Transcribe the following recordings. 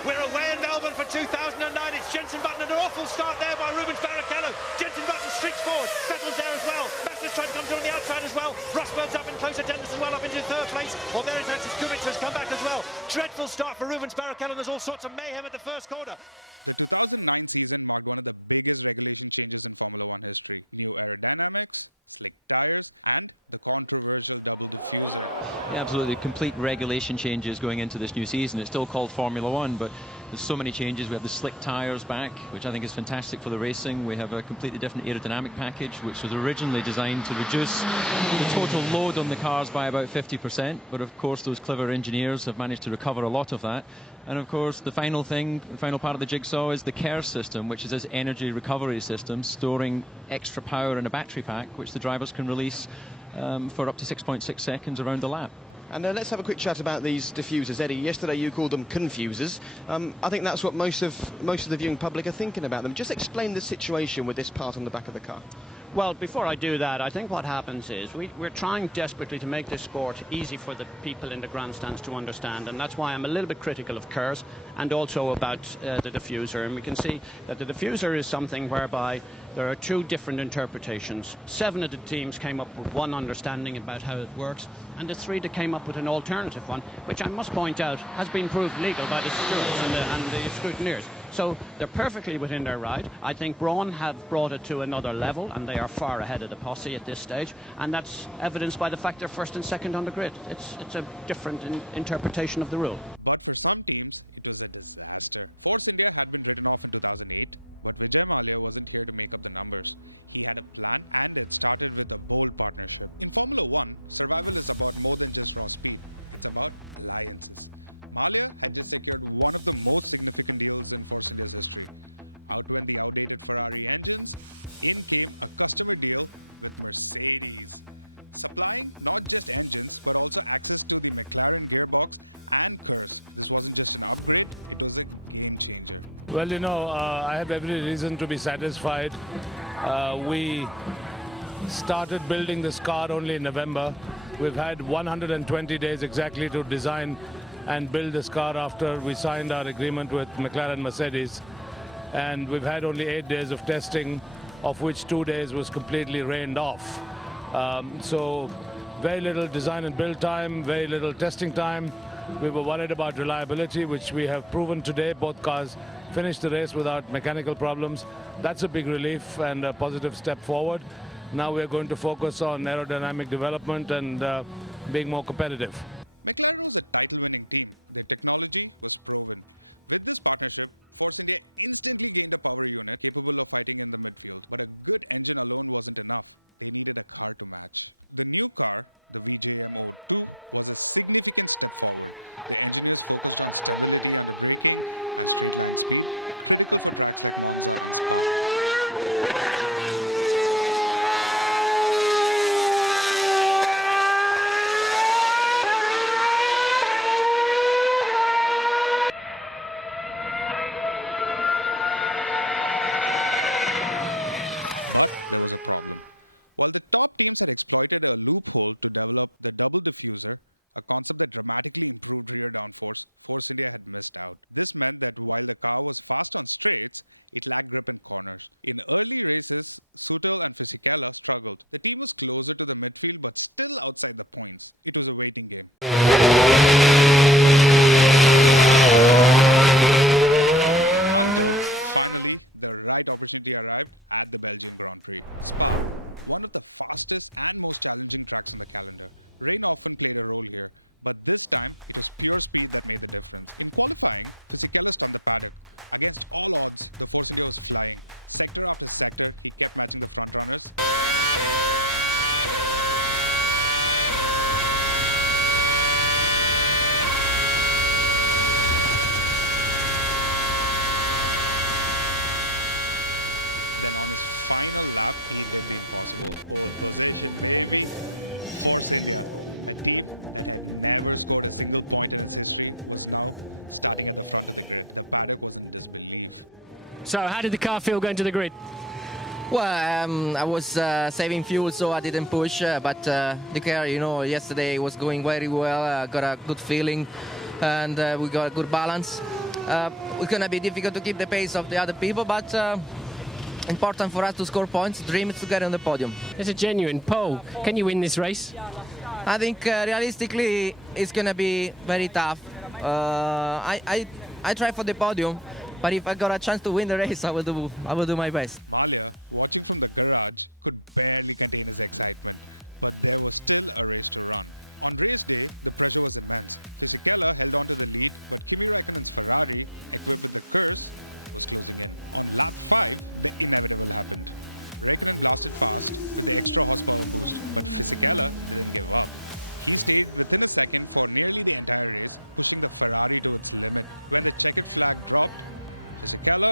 We're away in Melbourne for 2009. It's Jenson Button, and an awful start there by Rubens Barrichello. Jenson Button streaks forward, settles there as well. Masters trying to come through on the outside as well. Rosberg's up in close attendance as well, up into third place. Well, there is Alexis Kubica has come back as well. Dreadful start for Rubens Barrichello, and there's all sorts of mayhem at the first corner. Yeah, absolutely. Complete regulation changes going into this new season. It's still called Formula One, but there's so many changes. We have the slick tyres back, which I think is fantastic for the racing. We have a completely different aerodynamic package, which was originally designed to reduce the total load on the cars by about 50%. But of course, those clever engineers have managed to recover a lot of that. And of course, the final thing, the final part of the jigsaw is the KERS system, which is this energy recovery system, storing extra power in a battery pack, which the drivers can release for up to 6.6 seconds around the lap. And let's have a quick chat about these diffusers. Eddie, yesterday you called them confusers. I think that's what most of the viewing public are thinking about them. Just explain the situation with this part on the back of the car. Well, before I do that, I think what happens is we're trying desperately to make this sport easy for the people in the grandstands to understand, and that's why I'm a little bit critical of KERS and also about the diffuser. And we can see that the diffuser is something whereby there are two different interpretations. 7 of the teams came up with one understanding about how it works, and the 3 that came up with an alternative one, which I must point out has been proved legal by the stewards and the scrutineers. So they're perfectly within their right. I think Braun have brought it to another level, and they are far ahead of the posse at this stage, and that's evidenced by the fact they're first and second on the grid. It's a different interpretation of the rule. Well, you know, I have every reason to be satisfied. We started building this car only in November. We've had 120 days exactly to design and build this car after we signed our agreement with McLaren Mercedes. And we've had only 8 days of testing, of which 2 days was completely rained off. So very little design and build time, very little testing time. We were worried about reliability, which we have proven today. Both cars finished the race without mechanical problems. That's a big relief and a positive step forward. Now we're going to focus on aerodynamic development and being more competitive. exploited a loophole to develop the double diffuser, a concept that dramatically improved rear downforce Force had missed on. This meant that while the car was fast on straights, it lagged grip on corners. In early races, Sutter and Fisichella struggled. The team was closer to the midfield but still outside the points. It was a waiting game. So how did the car feel going to the grid? Well, I was saving fuel, so I didn't push, but the car, you know, yesterday was going very well. Got a good feeling, and we got a good balance. it's going to be difficult to keep the pace of the other people, but important for us to score points. Dream is to get on the podium. It's a genuine pole. Can you win this race? I think realistically it's going to be very tough. I try for the podium, but if I got a chance to win the race, I will do my best.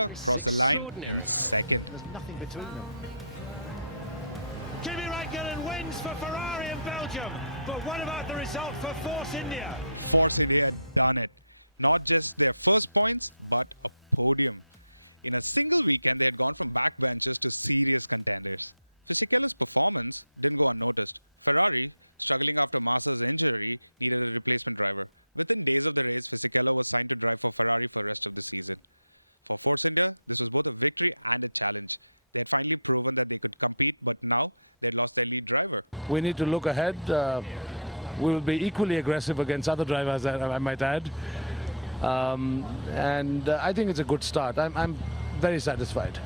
This is extraordinary. There's nothing between them. Kimi Räikkönen wins for Ferrari in Belgium, but what about the result for Force India? Not just their first points, but podium. In a single weekend, they've gone from backbenchers to serious competitors. Fisichella's performance didn't go unnoticed. Ferrari, struggling after Massa's injury, he was a replacement driver. Within days of the race, Fisichella was signed to drive for Ferrari for the rest of the season. For Force India, this was both a victory and a challenge. They finally proven that they could compete, but now they lost their lead driver. We need to look ahead. We will be equally aggressive against other drivers, I might add. And I think it's a good start. I'm very satisfied.